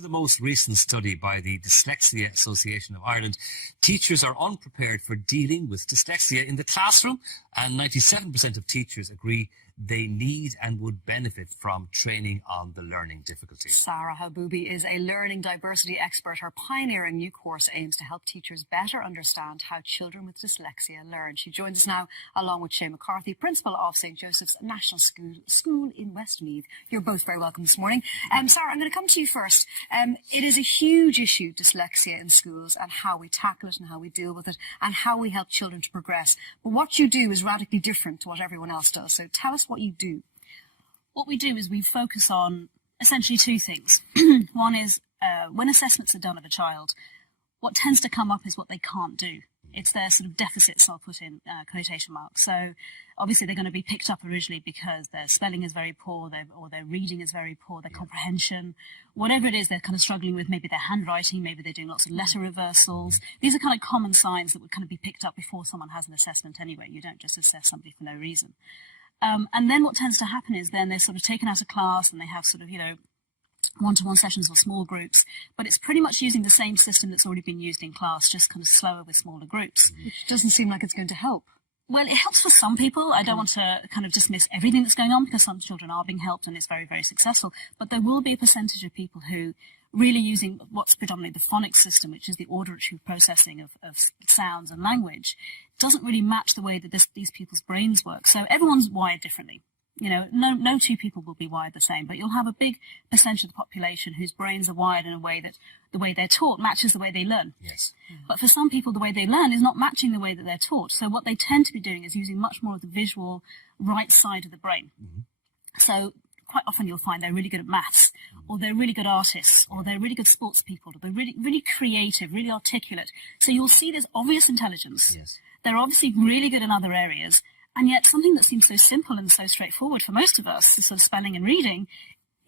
The most recent study by the Dyslexia Association of Ireland, teachers are unprepared for dealing with dyslexia in the classroom, and 97% of teachers agree they need and would benefit from training on the learning difficulties. Sara is a learning diversity expert. Her pioneering new course aims to help teachers better understand how children with dyslexia learn. She joins us now along with Shane McCarthy, principal of St. Joseph's National School in Westmeath. You're both very welcome this morning. Sara, I'm going to come to you first. It is a huge issue, dyslexia in schools, and how we tackle it and how we deal with it and how we help children to progress. But what you do is radically different to what everyone else does. So tell us what you do. What we do is we focus on essentially two things. One is when assessments are done of a child, what tends to come up is what they can't do. It's their sort of deficits, I'll put in quotation marks. So obviously they're going to be picked up originally because their spelling is very poor, or their reading is very poor, their comprehension, whatever it is they're kind of struggling with, maybe their handwriting, maybe they're doing lots of letter reversals. These are kind of common signs that would kind of be picked up before someone has an assessment anyway. You don't just assess somebody for no reason. And then what tends to happen is then they're sort of taken out of class and they have sort of, one-to-one sessions or small groups, but it's pretty much using the same system that's already been used in class, just kind of slower with smaller groups. It doesn't seem like it's going to help. Well, it helps for some people. I don't want to kind of dismiss everything that's going on, because some children are being helped and it's very, very successful. But there will be a percentage of people who really using what's predominantly the phonics system, which is the auditory processing of sounds and language, doesn't really match the way that these people's brains work. So everyone's wired differently. No two people will be wired the same, but you'll have a big percentage of the population whose brains are wired in a way that the way they're taught matches the way they learn. Yes. But for some people, the way they learn is not matching the way that they're taught. So what they tend to be doing is using much more of the visual right side of the brain. So quite often you'll find they're really good at maths, or they're really good artists, or they're really good sports people, or they're really, really creative, really articulate. So you'll see there's obvious intelligence. Yes. They're obviously really good in other areas. And yet something that seems so simple and so straightforward for most of us, sort of spelling and reading,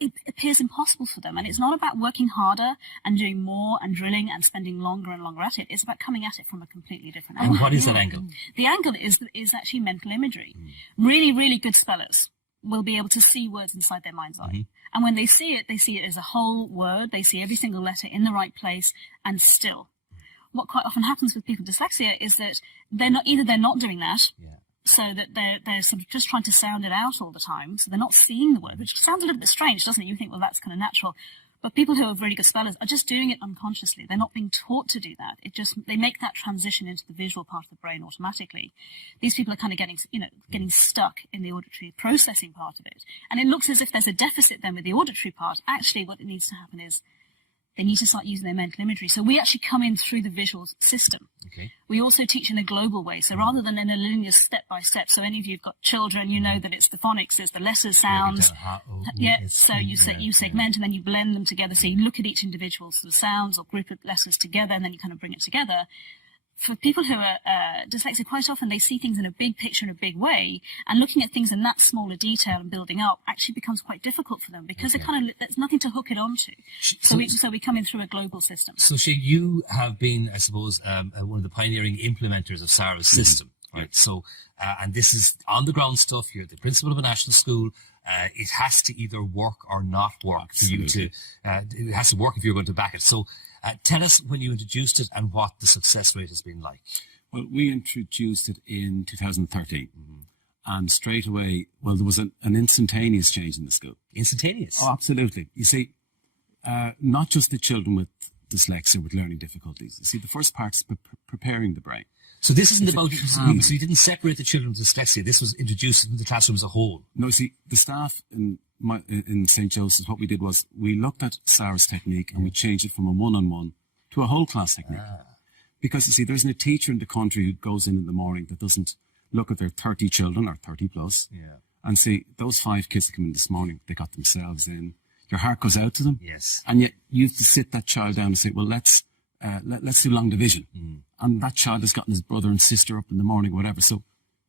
it appears impossible for them. And it's not about working harder and doing more and drilling and spending longer and longer at it. It's about coming at it from a completely different angle. And what is that angle? The angle is actually mental imagery. Really, really good spellers will be able to see words inside their mind's eye. And when they see it as a whole word. They see every single letter in the right place and still. What quite often happens with people with dyslexia is that they're not doing that. So that they're sort of just trying to sound it out all the time. So they're not seeing the word, which sounds a little bit strange, doesn't it? You think, well, that's kind of natural. But people who are really good spellers are just doing it unconsciously. They're not being taught to do that. They make that transition into the visual part of the brain automatically. These people are kind of getting stuck in the auditory processing part of it. And it looks as if there's a deficit then with the auditory part. Actually, what needs to happen is they need to start using their mental imagery. So we actually come in through the visual system. Okay. We also teach in a global way. So rather than in a linear step-by-step, so any of you who've got children, you know that it's the phonics, it's the letters, sounds. So you segment and then you blend them together. So you look at each individual sort of sounds or group of letters together, and then you kind of bring it together. For people who are dyslexic, quite often they see things in a big picture in a big way, and looking at things in that smaller detail and building up actually becomes quite difficult for them, because there's nothing to hook it onto. So we come in through a global system. So Shane, you have been, I suppose, one of the pioneering implementers of Sara's system, right? So, and this is on the ground stuff. You're the principal of a national school. It has to either work or not work for you to. It has to work if you're going to back it. So. Tell us when you introduced it and what the success rate has been like. Well, we introduced it in 2013. And straight away, well, there was an instantaneous change in the school. Instantaneous? Oh, absolutely. You see, not just the children with dyslexia, with learning difficulties. You see, the first part is preparing the brain. So this isn't about, so you didn't separate the children with dyslexia. This was introduced into the classroom as a whole. No, see, the staff in St. Joseph's, what we did was we looked at Sara's technique and we changed it from a one-on-one to a whole class technique. Because, you see, there isn't a teacher in the country who goes in the morning that doesn't look at their 30 children or 30 plus and say, those 5 kids that come in this morning, they got themselves in. Your heart goes out to them. Yes. And yet you have to sit that child down and say, well, let's do long division. And that child has gotten his brother and sister up in the morning, whatever. So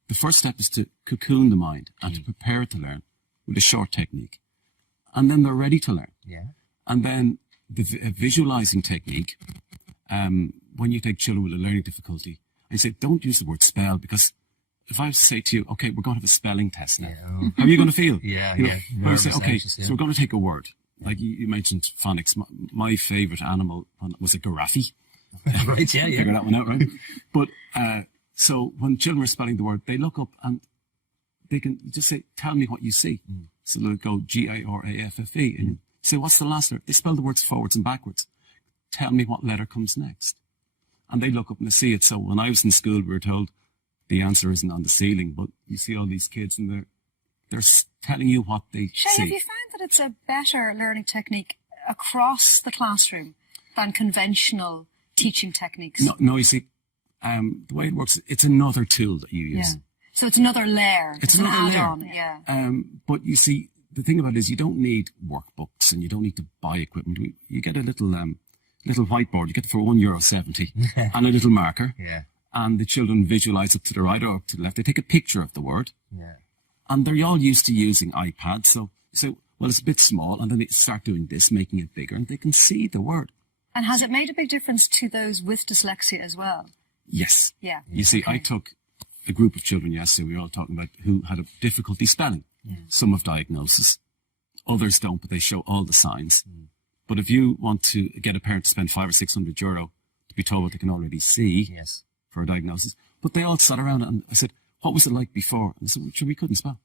the first step is to cocoon the mind and to prepare it to learn with a short technique. And then they're ready to learn. And then the visualizing technique, when you take children with a learning difficulty, I say, don't use the word spell, because if I was to say to you, okay, we're going to have a spelling test now, how are you going to feel? Say, okay, so we're going to take a word. Like you mentioned phonics. My favourite animal was a giraffe. Right, yeah. Figure that one out, right? But so when children are spelling the word, they look up and they can just say, "Tell me what you see." So they'll go Giraffe and say, "What's the last letter?" They spell the words forwards and backwards. Tell me what letter comes next. And they look up and they see it. So when I was in school, we were told the answer isn't on the ceiling, but you see all these kids and they're telling you what they Shane, see. have you found that it's a better learning technique across the classroom than conventional teaching techniques? No, you see, the way it works, it's another tool that you use. Yeah. So it's another layer. It's an another layer. add-on. Yeah. But you see, the thing about it is you don't need workbooks and you don't need to buy equipment. You get a little whiteboard. You get it for €1.70 and a little marker. Yeah. And the children visualize up to the right or up to the left. They take a picture of the word. Yeah. And they're all used to using iPads. So you say, well, it's a bit small. And then they start doing this, making it bigger, and they can see the word. And has it made a big difference to those with dyslexia as well? Yes. Yeah. You see, I took a group of children yesterday, we were all talking about, who had a difficulty spelling. Some have diagnosis, others don't, but they show all the signs. But if you want to get a parent to spend €500 or €600 to be told what they can already see for a diagnosis, but they all sat around and I said, "What was it like before?" And I said, "Well, we couldn't spell."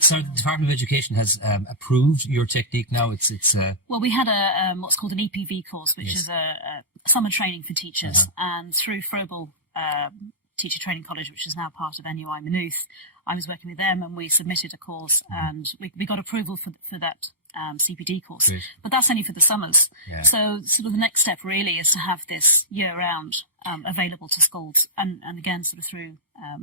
So the Department of Education has approved your technique now. It's Well, we had a what's called an EPV course, which is a summer training for teachers, and through Frobel Teacher Training College, which is now part of NUI Maynooth, I was working with them, and we submitted a course, and we got approval for that CPD course. Great. But that's only for the summers. Yeah. So sort of the next step really is to have this year-round available to schools, and again sort of through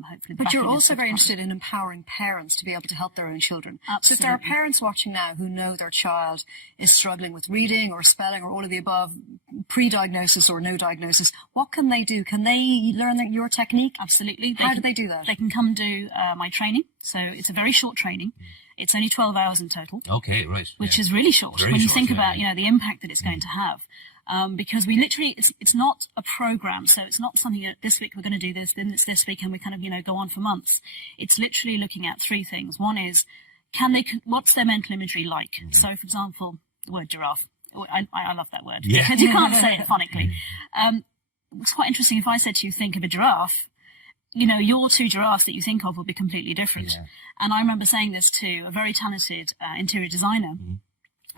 hopefully. But you're backing also of the very department. interested in empowering parents to be able to help their own children. So if there are Absolutely. parents watching now who know their child is struggling with reading or spelling or all of the above, pre-diagnosis or no diagnosis, what can they do? Can they learn your technique? Absolutely. How do they do that? They can come do my training. So it's a very short training. It's only 12 hours in total, okay, right? which is really short Very when you short, think yeah, about, yeah. the impact that it's going to have. Because we literally, it's not a program. So it's not something that this week we're going to do this, then it's this week, and we kind of, go on for months. It's literally looking at three things. One is, what's their mental imagery like? So for example, the word giraffe. I love that word. Yeah. Because you can't say it phonically. It's quite interesting if I said to you, think of a giraffe, your two giraffes that you think of will be completely different. Yeah. And I remember saying this to a very talented interior designer.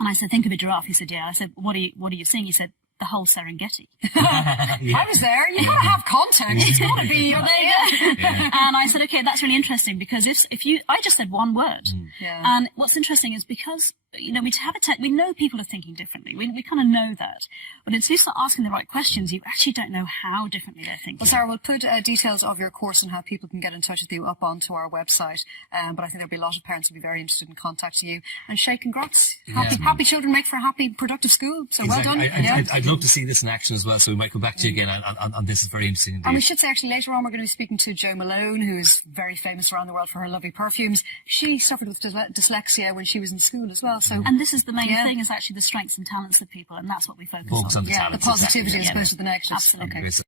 And I said, think of a giraffe. He said, yeah. I said, what are you seeing? He said, the whole Serengeti. I was there. You gotta have context. It's gotta be your name. And I said, okay, that's really interesting, because I just said one word. Yeah. And what's interesting is because, we have we know people are thinking differently. We kind of know that. But until you start asking the right questions, you actually don't know how differently they're thinking. Well, Sarah, we'll put details of your course and how people can get in touch with you up onto our website. But I think there'll be a lot of parents who'll be very interested in contacting you. And Shay, congrats. Happy children make for a happy, productive school. So Exactly. well done. I'd love to see this in action as well, so we might come back to you again on this. Is very interesting indeed. And we should say, actually, later on, we're going to be speaking to Jo Malone, who's very famous around the world for her lovely perfumes. She suffered with dyslexia when she was in school as well. So, And this is the main thing, is actually the strengths and talents of people, and that's what we focus Focus on the the talents, positivity exactly. as opposed to the negatives. Absolutely. Okay. Okay.